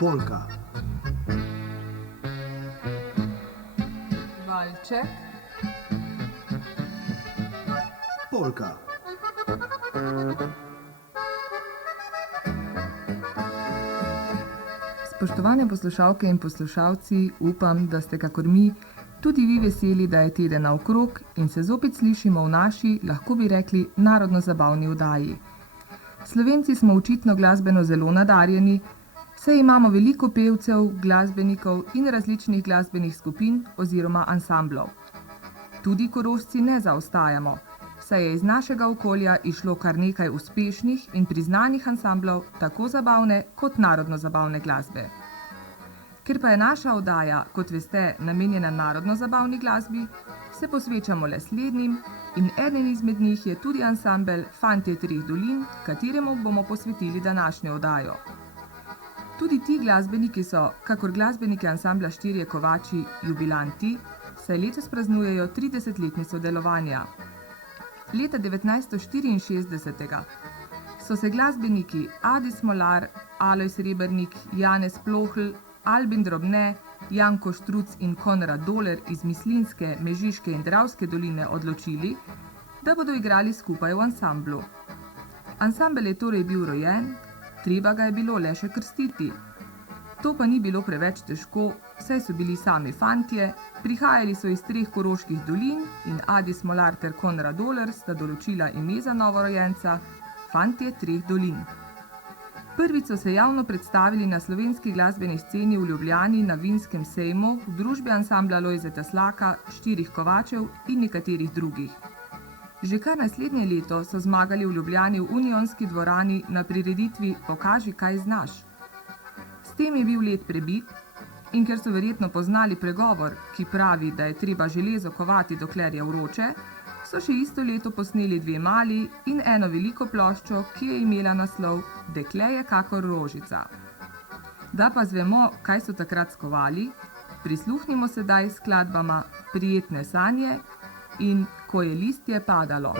Polka. Valček. Polka. Spoštovane poslušalke in poslušalci, upam, da ste kakor mi tudi vi veseli, da je teden naokrog in se zopet slišimo v naši, lahko bi rekli, narodno-zabavni oddaji. Slovenci smo očitno glasbeno zelo nadarjeni, saj imamo veliko pevcev, glasbenikov in različnih glasbenih skupin oziroma ansamblov. Tudi Korošci ne zaostajamo, saj je iz našega okolja išlo kar nekaj uspešnih in priznanih ansamblov tako zabavne kot narodno-zabavne glasbe. Ker pa je naša oddaja, kot veste, namenjena narodno-zabavni glasbi, se posvečamo le slednjim in eden izmed njih je tudi ansambel Fantje treh dolin, kateremu bomo posvetili današnjo oddajo. Tudi ti glasbeniki so, kakor glasbeniki ansambla Štirje kovači, jubilanti, saj letos praznujejo 30-letnico delovanja. Leta 1964 so se glasbeniki Adi Smolar, Alojz Rebernik, Janez Plohl, Albin Drobne, Janko Štruc in Konrad Doler iz Mislinjske, Mežiške in Dravske doline odločili, da bodo igrali skupaj v ansamblu. Ansambel je torej bil rojen, treba ga je bilo le še krstiti. To pa ni bilo preveč težko, saj so bili sami fantje, prihajali so iz 3 koroških dolin in Adi Smolar ter Konrad Doler sta določila ime za novorojenca Fantje treh dolin. Prvič so se javno predstavili na slovenski glasbeni sceni v Ljubljani na Vinskem sejmu v družbi ansambla Lojzeta Slaka, Štirih kovačev in nekaterih drugih. Že kar naslednje leto so zmagali v Ljubljani v Unionski dvorani na prireditvi Pokaži, kaj znaš. S tem je bil led prebit in ker so verjetno poznali pregovor, ki pravi, da je treba železo kovati, dokler je vroče, so še isto leto posneli 2 mali in eno veliko ploščo, ki je imela naslov Dekle je kakor rožica. Da pa zvemo, kaj so takrat skovali, prisluhnimo sedaj skladbama Prijetne sanje in Ko je listje padalo.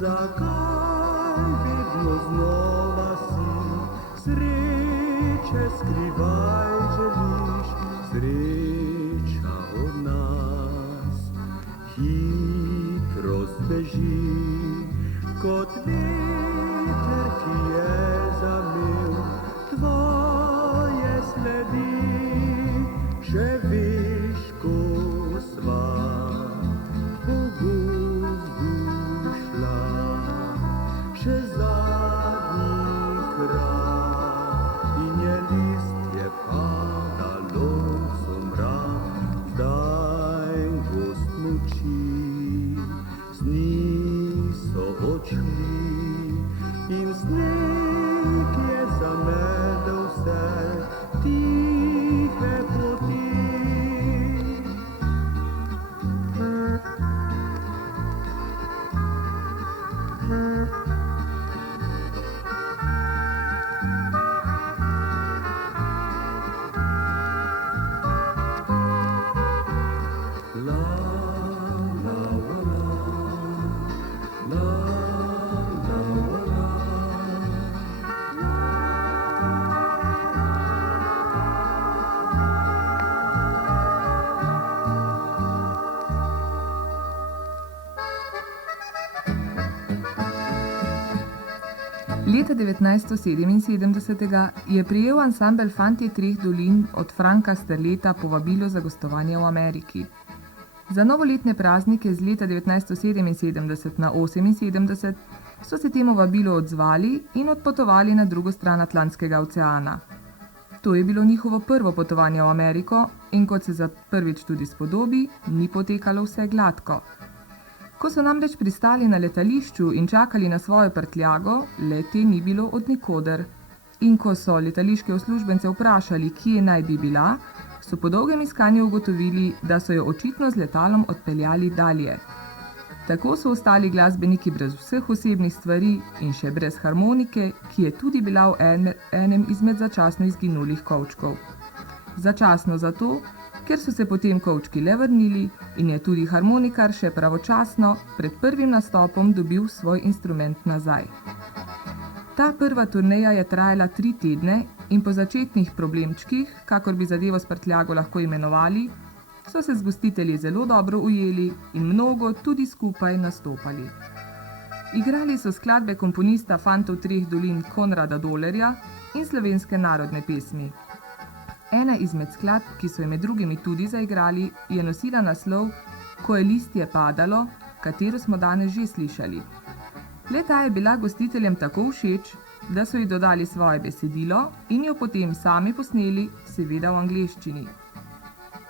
Zakaj vedno znova si sreče skrivaj želiš, sreča od nas hitro zbeži, kot veter, ki je zamel tvoje sledi. Še veš, ko sva pogozdu šla, še zadnji krat in je listje padalo v somrak, zdaj gost moči, z njih so odšli in sneg je zamedel vse tihe poti. Leta 1977 je prejel ansambel Fantje treh dolin od Franka Sterleta povabilo za gostovanje v Ameriki. Za novoletne praznike z leta 1977 na 78 so se temu vabilu odzvali in odpotovali na drugo stran Atlantskega oceana. To je bilo njihovo prvo potovanje v Ameriko in kot se za prvič tudi spodobi, ni potekalo vse gladko. Ko so namreč pristali na letališču in čakali na svojo prtljago, le-te ni bilo od nikoder. In ko so letališke uslužbence vprašali, kje naj bi bila, so po dolgem iskanju ugotovili, da so jo očitno z letalom odpeljali dalje. Tako so ostali glasbeniki brez vseh osebnih stvari in še brez harmonike, ki je tudi bila v enem izmed začasno izginulih kovčkov. Začasno zato, ker so se potem kovčki le vrnili in je tudi harmonikar še pravočasno pred prvim nastopom dobil svoj instrument nazaj. Ta prva turneja je trajala 3 tedne in po začetnih problemčkih, kakor bi zadevo s prtljago lahko imenovali, so se z gostitelji zelo dobro ujeli in mnogo tudi skupaj nastopali. Igrali so skladbe komponista Fantov treh dolin Konrada Dolerja in slovenske narodne pesmi. Ena izmed skladb, ki so jo med drugimi tudi zaigrali, je nosila naslov Ko je listje padalo, katero smo danes že slišali. Le-ta je bila gostiteljem tako všeč, da so ji dodali svoje besedilo in jo potem sami posneli, seveda v angleščini.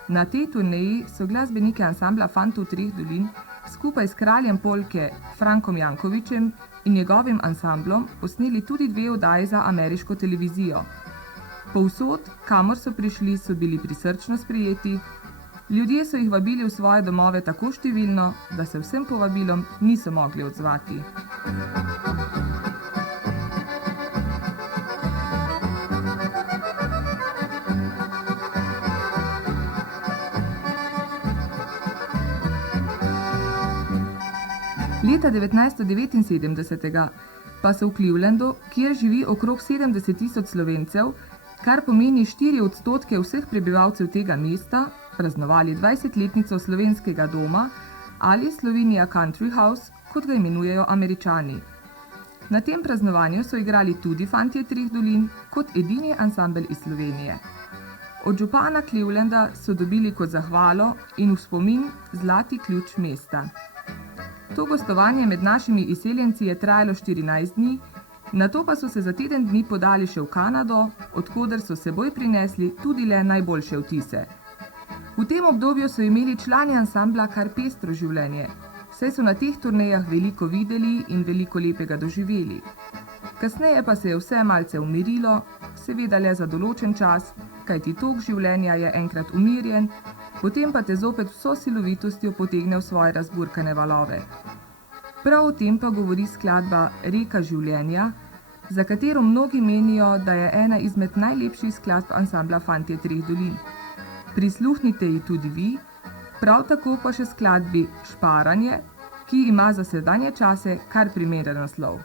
Na tej turneji so glasbeniki ansambla Fantov treh dolin skupaj s kraljem polke Frankom Jankovićem in njegovim ansamblom posneli tudi 2 oddaji za ameriško televizijo. Povsod, kamor so prišli, so bili prisrčno sprejeti. Ljudje so jih vabili v svoje domove tako številno, da se vsem povabilom niso mogli odzvati. Leta 1979 pa so v Clevelandu, kjer živi okrog 70 tisoč Slovencev, kar pomeni 4% vseh prebivalcev tega mesta, praznovali 20-letnico slovenskega doma ali Slovenia Country House, kot ga imenujejo Američani. Na tem praznovanju so igrali tudi Fantje treh dolin kot edini ansambel iz Slovenije. Od župana Clevelanda so dobili kot zahvalo in v spomin zlati ključ mesta. To gostovanje med našimi izseljenci je trajalo 14 dni, nato pa so se za teden dni podali še v Kanado, odkoder so seboj prinesli tudi le najboljše vtise. V tem obdobju so imeli člani ansambla kar pestro življenje, saj so na teh turnejah veliko videli in veliko lepega doživeli. Kasneje pa se je vse malce umirilo, seveda le za določen čas, kajti tok življenja je enkrat umirjen, potem pa te zopet vso silovitostjo potegne v svoje razburkane valove. Prav o tem pa govori skladba Reka življenja, za katero mnogi menijo, da je ena izmed najlepših skladb ansambla Fantje treh dolin. Prisluhnite ji tudi vi, prav tako pa še skladbi Šparanje, ki ima za sedanje čase kar primeren naslov.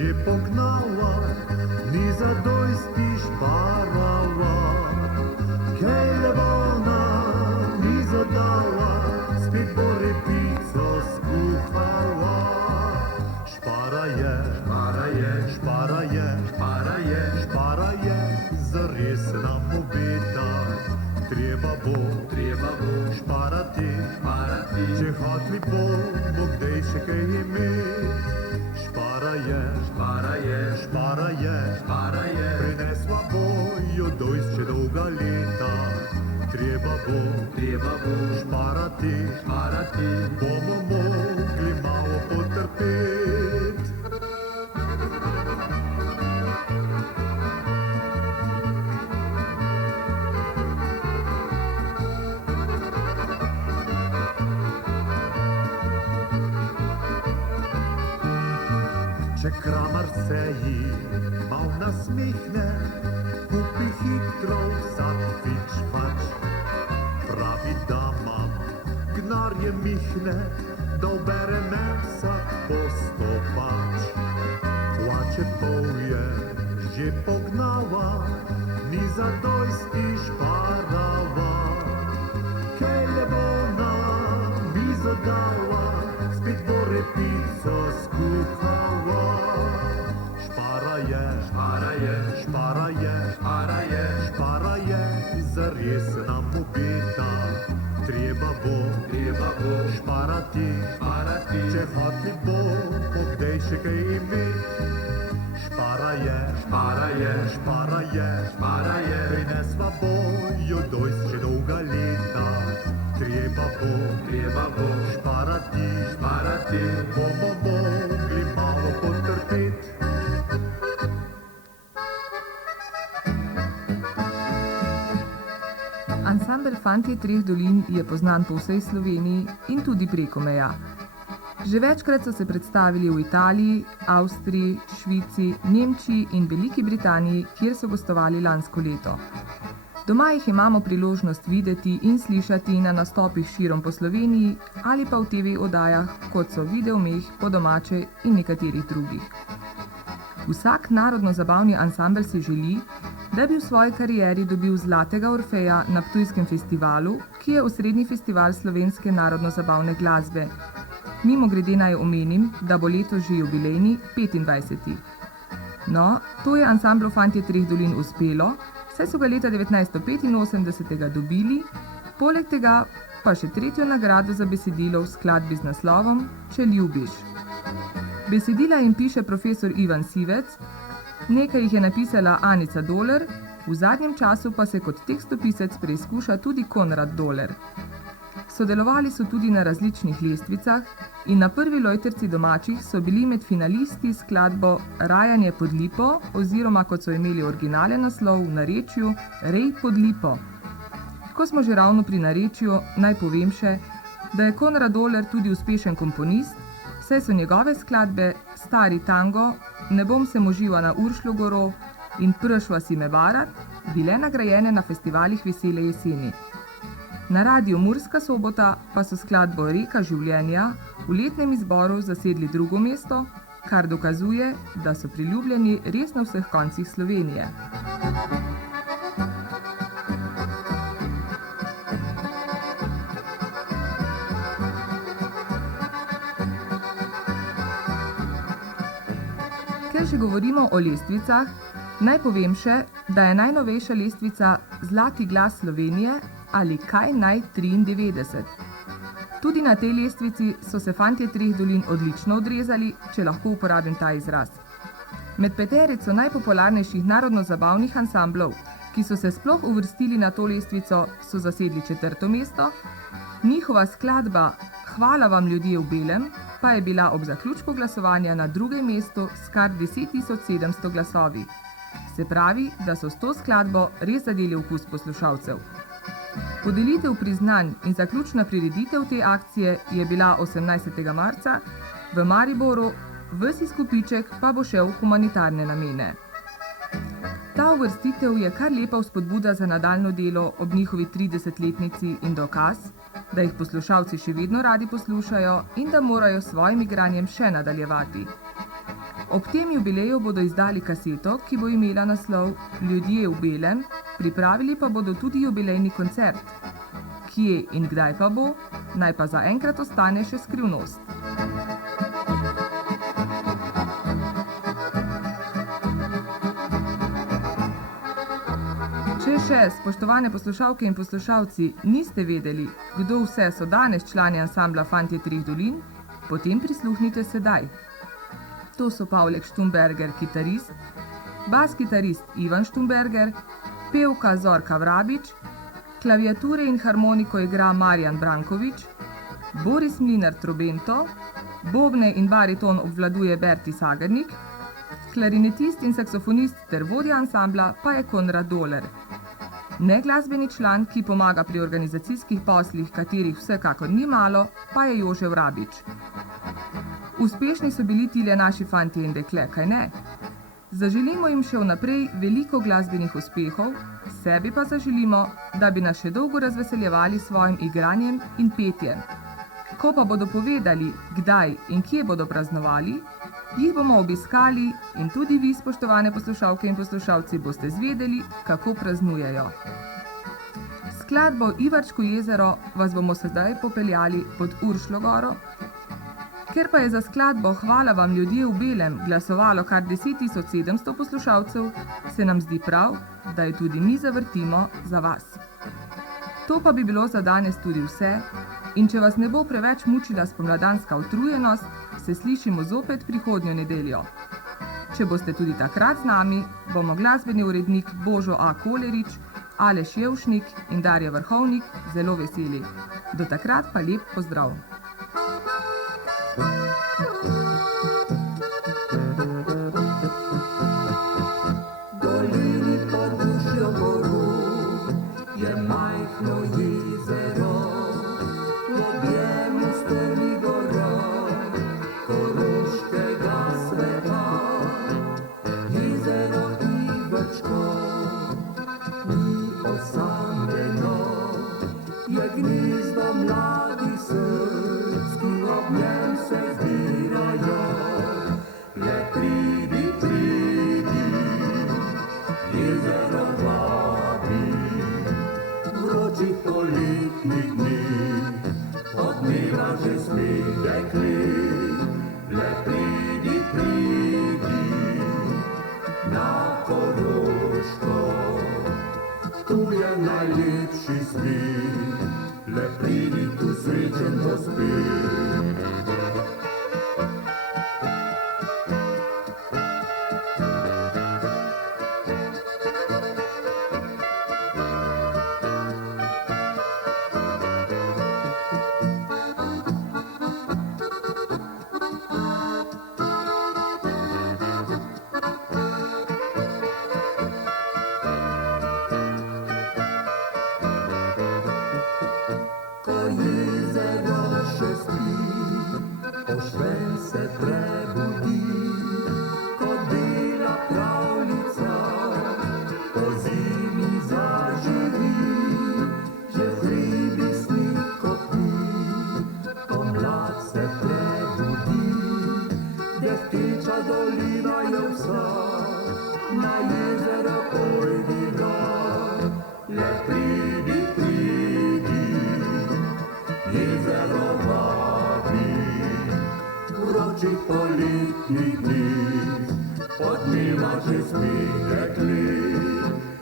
že pognala, ni zadosti šparala. Kelevona ni zadala, spet bo repico skuhala. Špara je, špara je, špara je, špara je, zares nam obeta. Treba bo šparati, če hotli bomo kdaj še kaj imet. Špara je, prinesla bo jo dojst še dolga leta. Treba bo šparati, bomo mogli malo potrpet. Če kramar se ji mal nasmihne, kupi hitro vsak fič-fač. Pravi dama, gnarje mihne, da ubere me vsak postopač. Plače pol je že pognala, ni zadosti šparala. Kelevona mi zadala, spet bo repico skuhala. Špara je, zares nam obeta. Treba bo šparati, če hotli bomo kdaj še kaj imet. Špara je, prinesla bo jo dojst že dolga leta. Treba bo šparati, bomo mogli malo potrpet. Ansambel Fantje treh dolin je poznan po vsej Sloveniji in tudi preko meja. Že večkrat so se predstavili v Italiji, Avstriji, Švici, Nemčiji in Veliki Britaniji, kjer so gostovali lansko leto. Doma jih imamo priložnost videti in slišati na nastopih širom po Sloveniji ali pa v TV oddajah, kot so Videomeh, Po domače in nekaterih drugih. Vsak narodno-zabavni ansambel si želi, da bi v svoji karieri dobil zlatega orfeja na Ptujskem festivalu, ki je osrednji festival slovenske narodno-zabavne glasbe. Mimogrede naj omenim, da bo letos že jubilejni 25. No, to je ansamblu Fantje treh dolin uspelo, saj so ga leta 1985 dobili, poleg tega pa še 3. nagrado za besedilo v skladbi z naslovom Če ljubiš. Besedila jim piše profesor Ivan Sivec, nekaj jih je napisala Anica Doler, v zadnjem času pa se kot tekstopisec preizkuša tudi Konrad Doler. Sodelovali so tudi na različnih lestvicah in na prvi lojtrci domačih so bili med finalisti skladbo Rajanje pod lipo oziroma, kot so imeli originalen naslov v narečju, Rej pod lipo. Ko smo že ravno pri narečju, naj povem še, da je Konrad Doler tudi uspešen komponist, saj so njegove skladbe Stari tango, Ne bom se moživa na Uršljo goro in Pršva si me barat bile nagrajene na festivalih Vesele jeseni. Na Radiu Murska Sobota pa so skladbo Reka življenja v letnem izboru zasedli 2. mesto, kar dokazuje, da so priljubljeni res na vseh koncih Slovenije. Ker že govorimo o lestvicah, naj povem še, da je najnovejša lestvica Zlati glas Slovenije ali Kaj naj 93. Tudi na tej lestvici so se Fantje treh dolin odlično odrezali, če lahko uporabim ta izraz. Med peterico najpopularnejših narodno-zabavnih ansamblov, ki so se sploh uvrstili na to lestvico, so zasedli 4. mesto, njihova skladba Hvala vam ljudje v belem pa je bila ob zaključku glasovanja na 2. mestu s kar 10.700 glasovi. Se pravi, da so s to skladbo res zadeli okus poslušalcev. Podelitev priznanj in zaključna prireditev te akcije je bila 18. marca v Mariboru, ves izkupiček pa bo šel v humanitarne namene. Ta uvrstitev je kar lepa vzpodbuda za nadaljnjo delo ob njihovi 30-letnici in dokaz, da jih poslušalci še vedno radi poslušajo in da morajo s svojim igranjem še nadaljevati. Ob tem jubileju bodo izdali kaseto, ki bo imela naslov Ljudje v belem, pripravili pa bodo tudi jubilejni koncert. Kje in kdaj pa bo, naj pa zaenkrat ostane še skrivnost. Če še, spoštovane poslušalke in poslušalci, niste vedeli, kdo vse so danes člani ansambla Fantje Treh dolin, potem prisluhnite sedaj. To so Pavlek Štumberger, kitarist, bas-kitarist Ivan Štumberger, pevka Zorka Vrabič, klaviature in harmoniko igra Marjan Brankovič, Boris Mlinar trobento, bobne in bariton obvladuje Berti Sagernik, klarinetist in saksofonist ter vodja ansambla pa je Konrad Doler. Neglasbeni član, ki pomaga pri organizacijskih poslih, katerih vsekakor ni malo, pa je Jože Vrabič. Uspešni so bili tile naši fantje in dekle, kaj ne? Zaželimo jim še vnaprej veliko glasbenih uspehov, sebi pa zaželimo, da bi nas še dolgo razveseljevali s svojim igranjem in petjem. Ko pa bodo povedali, kdaj in kje bodo praznovali, jih bomo obiskali in tudi vi, spoštovane poslušalke in poslušalci, boste zvedeli, kako praznujejo. Skladbo Ivarčko jezero vas bomo sedaj popeljali pod Uršljo goro. Ker pa je za skladbo Hvala vam ljudje v belem glasovalo kar 10.700 poslušalcev, se nam zdi prav, da jo tudi mi zavrtimo za vas. To pa bi bilo za danes tudi vse, in če vas ne bo preveč mučila spomladanska utrujenost, se slišimo zopet prihodnjo nedeljo. Če boste tudi takrat z nami, bomo glasbeni urednik Božo A. Kolerič, Aleš Jevšnik in Darja Vrhovnik zelo veseli. Do takrat pa lep pozdrav! Dolini pod Uršljo goro je majhno jezero, v objemu strmi gora koroškega sveta. Jezero Ivarčko ni osamljeno, je gnezdo mladih src, ki ob njem se zbirajo. Le pridi, pridi, jezero vabi, vročih poletnih dni, odmeva že smeh dekli. Le pridi, pridi, na Koroško, tu je najlepši smeh. Le pridi, tu srečen bo spet. Jezero še spi, ošven se prebudi, kot bela pravljica, po zimi zaživi, že v hribi snik kopni, pomlad se prebudi, dehteča dolina je vsa, na jezero pojdi ga. Le pridi, pridi, jezero vabi, vročih poletnih dni, odmeva že smeh dekli.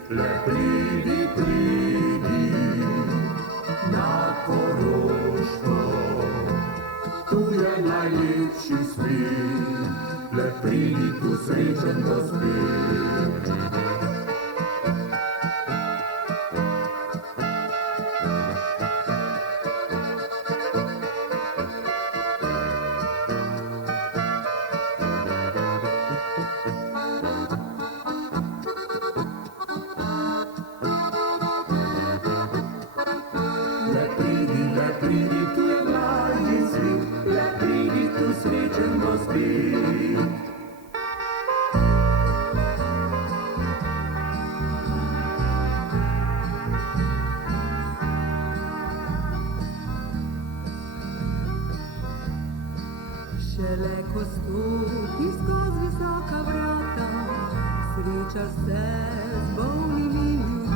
Le pridi, pridi, na Koroško, tu je najlepši smeh. Le pridi, tu srečen bo spet. Šele ko stopi skozi srečaš se z bolnimi ljudmi,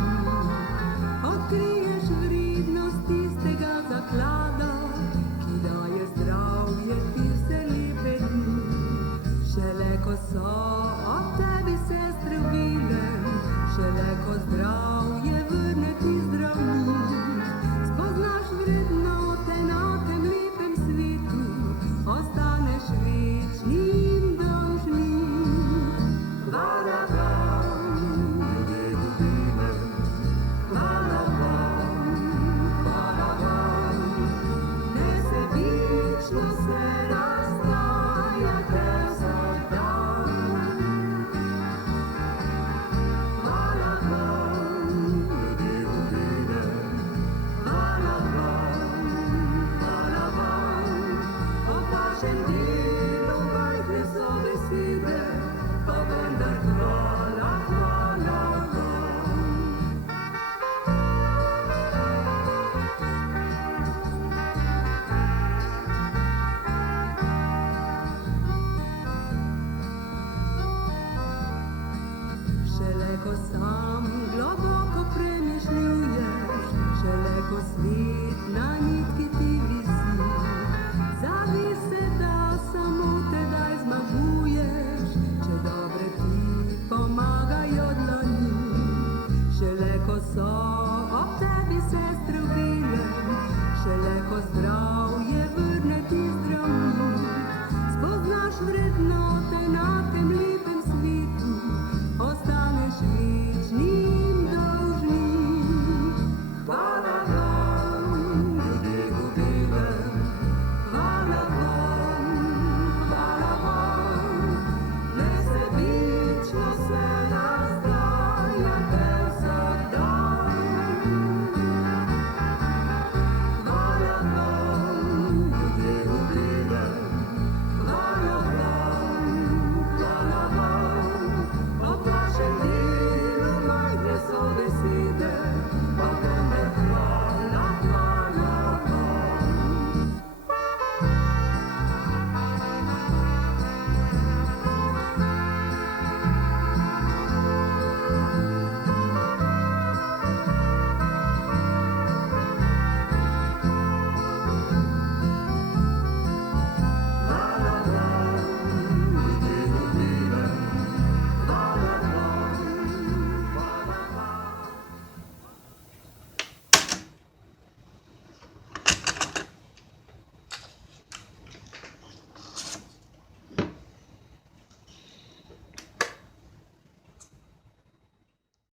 odkriješ vrednost tistega zaklada, ki daje zdravje ti vse lepe dni. Šele ko so ob tebi sestre v bilem, šele ko zdravje vrne ti zdravnik, spoznaš vrednote na tem lepem svetu, ostaneš večni in dolžnik. Hvala vam, ljudje ljubime, hvala vam, nesebično se razstajate vsak dan. Hvala vam, ljudje ljubime, hvala vam, o vašem delu majhne so besede, pa vendar hvala, hvala vam. Šele ko sam globoko premišljuješ, šele ko svet na